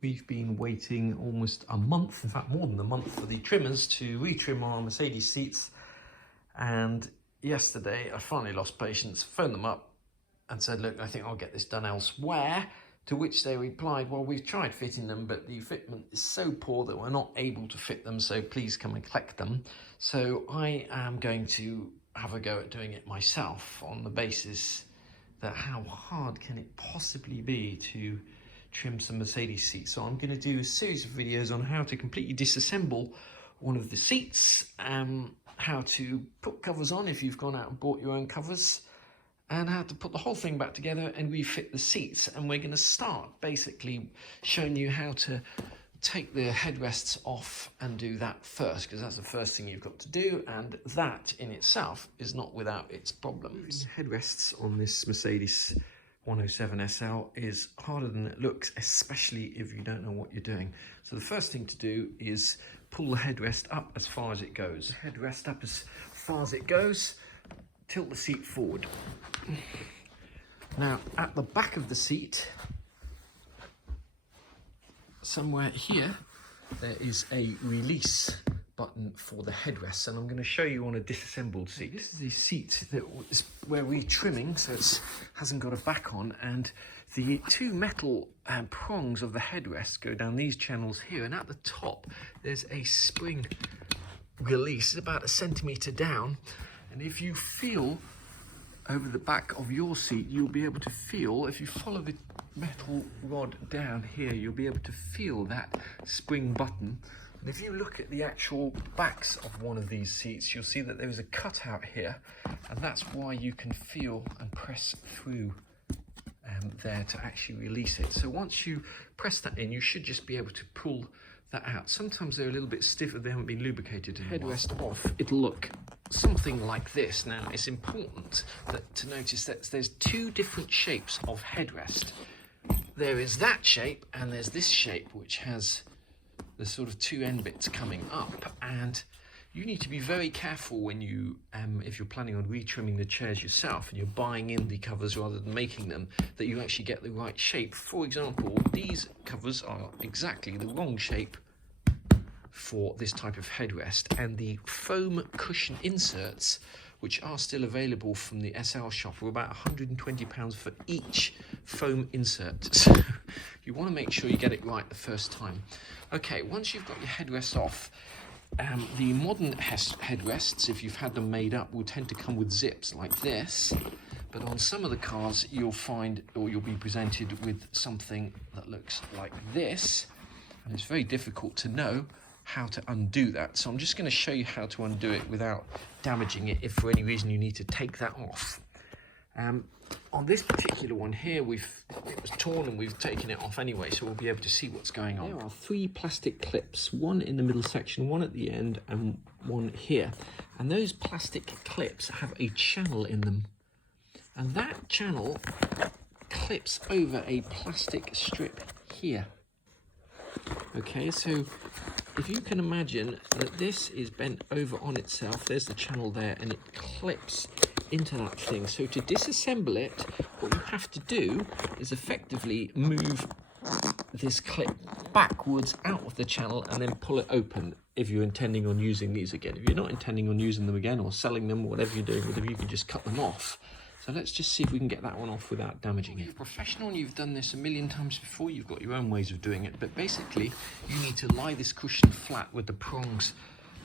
We've been waiting almost a month, in fact more than a month, for the trimmers to retrim our Mercedes seats. And yesterday I finally lost patience, phoned them up and said, look, I think I'll get this done elsewhere. To which they replied, well, we've tried fitting them, but the fitment is so poor that we're not able to fit them, so please come and collect them. So I am going to have a go at doing it myself, on the basis that how hard can it possibly be to trim some Mercedes seats. So I'm going to do a series of videos on how to completely disassemble one of the seats, how to put covers on if you've gone out and bought your own covers, and how to put the whole thing back together and refit the seats. And we're going to start basically showing you how to take the headrests off and do that first, because that's the first thing you've got to do, and that in itself is not without its problems. Headrests on this Mercedes 107 SL is harder than it looks, especially if you don't know what you're doing. So the first thing to do is pull the headrest up as far as it goes. Headrest up as far as it goes, tilt the seat forward. Now at the back of the seat, somewhere here, there is a release button for the headrests, and I'm going to show you on a disassembled seat. This is the seat that is where we're trimming, so it hasn't got a back on, and the two metal prongs of the headrest go down these channels here, and at the top there's a spring release about 1 centimetre down, and if you feel over the back of your seat, you'll be able to feel, if you follow the metal rod down here, you'll be able to feel that spring button. And if you look at the actual backs of one of these seats, you'll see that there is a cutout here, and that's why you can feel and press through there to actually release it. So once you press that in, you should just be able to pull that out. Sometimes they're a little bit stiff if they haven't been lubricated. Headrest off, it'll look something like this. Now it's important to notice that there's two different shapes of headrest. There is that shape and there's this shape, which has the sort of two end bits coming up, and you need to be very careful when you if you're planning on retrimming the chairs yourself and you're buying in the covers rather than making them, that you actually get the right shape. For example, these covers are exactly the wrong shape for this type of headrest, and the foam cushion inserts, which are still available from the SL shop, are about £120 for each foam insert. So you want to make sure you get it right the first time. Okay, once you've got your headrests off, the modern headrests, if you've had them made up, will tend to come with zips like this, but on some of the cars you'll find, or you'll be presented with something that looks like this, and it's very difficult to know how to undo that. So I'm just going to show you how to undo it without damaging it, if for any reason you need to take that off. On this particular one here, it was torn and we've taken it off anyway, so we'll be able to see what's going on. There are 3 plastic clips, one in the middle section, one at the end, and one here. And those plastic clips have a channel in them, and that channel clips over a plastic strip here. Okay, so if you can imagine that this is bent over on itself, there's the channel there, and it clips into that thing. So to disassemble it, what you have to do is effectively move this clip backwards out of the channel and then pull it open, if you're intending on using these again. If you're not intending on using them again or selling them, or whatever you're doing with them, you can just cut them off. So let's just see if we can get that one off without damaging it. If you're a professional and you've done this a million times before, you've got your own ways of doing it, but basically you need to lie this cushion flat with the prongs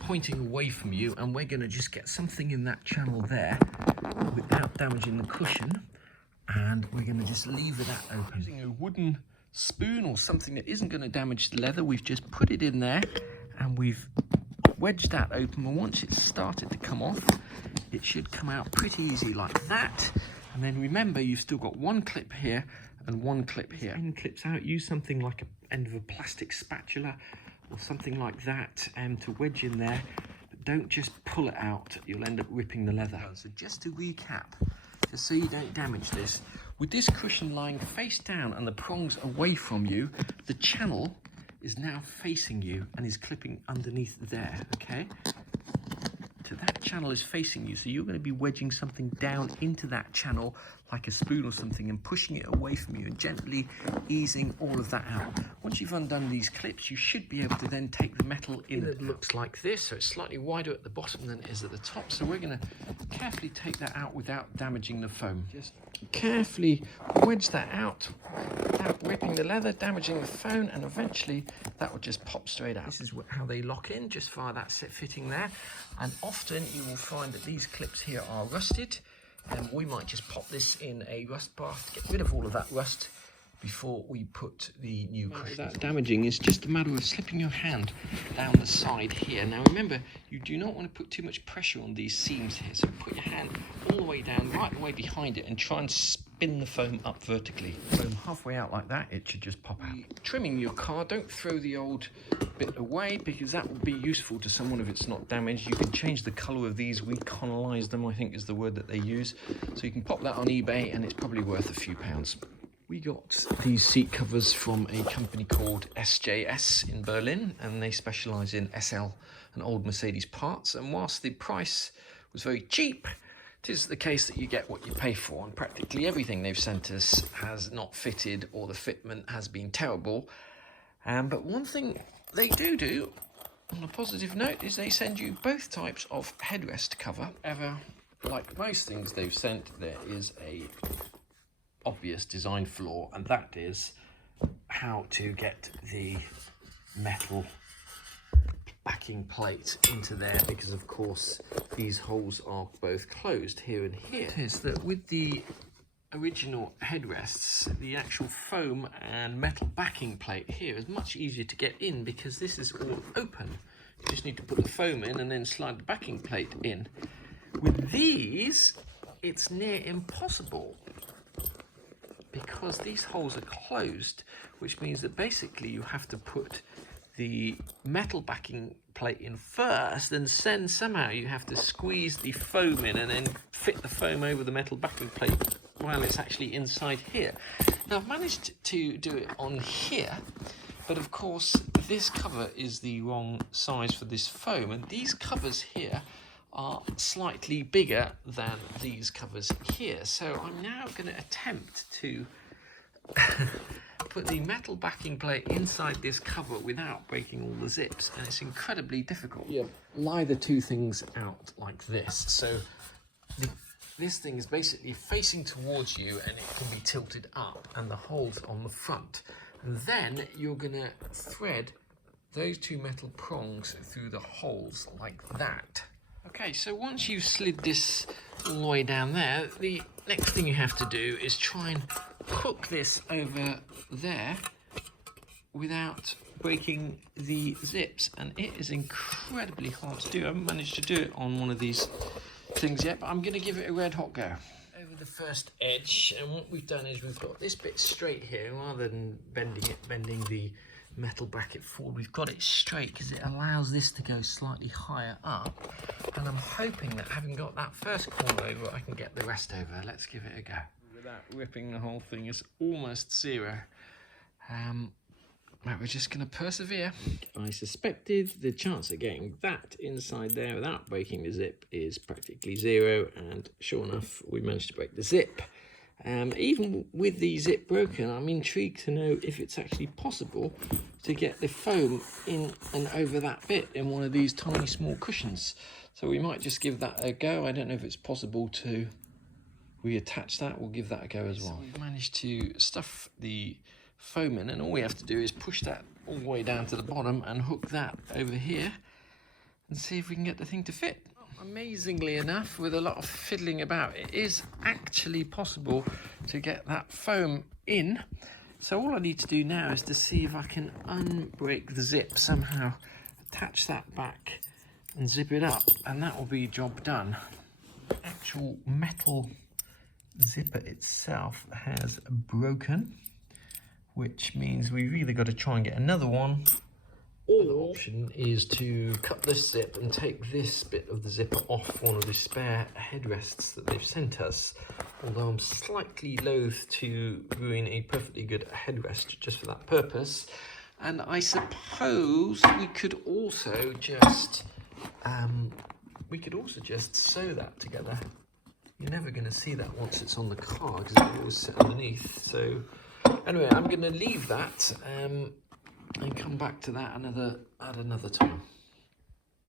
pointing away from you, and we're going to just get something in that channel there without damaging the cushion, and we're going to just lever that open. Using a wooden spoon or something that isn't going to damage the leather, we've just put it in there and we've wedged that open, and once it's started to come off, it should come out pretty easy like that. And then remember, you've still got one clip here and one clip here. End clips out, use something like an end of a plastic spatula or something like that to wedge in there, but don't just pull it out, you'll end up ripping the leather. So just to recap, just so you don't damage this, with this cushion lying face down and the prongs away from you, the channel is now facing you and is clipping underneath there, okay? To that channel is facing you, so you're going to be wedging something down into that channel like a spoon or something and pushing it away from you and gently easing all of that out. Once you've undone these clips, you should be able to then take the metal in. It looks like this, so it's slightly wider at the bottom than it is at the top. So we're going to carefully take that out without damaging the foam. Just carefully wedge that out without ripping the leather, damaging the foam, and eventually that will just pop straight out. This is how they lock in, just via that fitting there. And often you will find that these clips here are rusted, and we might just pop this in a rust bath to get rid of all of that rust before we put the new cushion. That damaging is just a matter of slipping your hand down the side here. Now remember, you do not want to put too much pressure on these seams here, so put your hand all the way down, right the way behind it, and try and spin the foam up vertically. Foam halfway out like that, it should just pop out. Trimming your car, don't throw the old bit away, because that will be useful to someone if it's not damaged. You can change the colour of these, recolonize them, I think is the word that they use. So you can pop that on eBay and it's probably worth a few pounds. We got these seat covers from a company called SJS in Berlin, and they specialise in SL and old Mercedes parts. And whilst the price was very cheap, it is the case that you get what you pay for, and practically everything they've sent us has not fitted or the fitment has been terrible. But one thing they do, on a positive note, is they send you both types of headrest cover. Like most things they've sent, there is a obvious design flaw, and that is how to get the metal backing plate into there, because of course these holes are both closed here and here. It is that with the original headrests, the actual foam and metal backing plate here is much easier to get in because this is all open. You just need to put the foam in and then slide the backing plate in. With these, it's near impossible, because these holes are closed, which means that basically you have to put the metal backing plate in first, and then somehow you have to squeeze the foam in and then fit the foam over the metal backing plate while it's actually inside here. Now I've managed to do it on here, but of course this cover is the wrong size for this foam, and these covers here are slightly bigger than these covers here. So I'm now going to attempt to put the metal backing plate inside this cover without breaking all the zips, and it's incredibly difficult. You lie the two things out like this, so this thing is basically facing towards you and it can be tilted up, and the hole's on the front, and then you're going to thread those two metal prongs through the holes like that. Okay, so once you've slid this all the way down there, the next thing you have to do is try and hook this over there without breaking the zips, and it is incredibly hard to do. I haven't managed to do it on one of these things yet, but I'm going to give it a red hot go. Over the first edge, and what we've done is we've got this bit straight here, rather than bending the metal bracket forward, we've got it straight because it allows this to go slightly higher up, and I'm hoping that having got that first corner over, I can get the rest over. Let's give it a go. Without ripping the whole thing, it's almost zero. But we're just going to persevere. I suspected the chance of getting that inside there without breaking the zip is practically zero, and sure enough, we managed to break the zip. Even with the zip broken, I'm intrigued to know if it's actually possible to get the foam in and over that bit in one of these tiny small cushions. So we might just give that a go. I don't know if it's possible to reattach that. We'll give that a go as well. So we've managed to stuff the foam in, and all we have to do is push that all the way down to the bottom and hook that over here and see if we can get the thing to fit. Amazingly enough, with a lot of fiddling about, it is actually possible to get that foam in. So all I need to do now is to see if I can unbreak the zip somehow, attach that back and zip it up, and that will be job done. The actual metal zipper itself has broken, which means we've either got to try and get another one, or the option is to cut this zip and take this bit of the zipper off one of the spare headrests that they've sent us, although I'm slightly loath to ruin a perfectly good headrest just for that purpose. And I suppose we could also just we could also just sew that together. You're never going to see that once it's on the car because it will always sit underneath. So anyway, I'm going to leave that and come back to that at another time.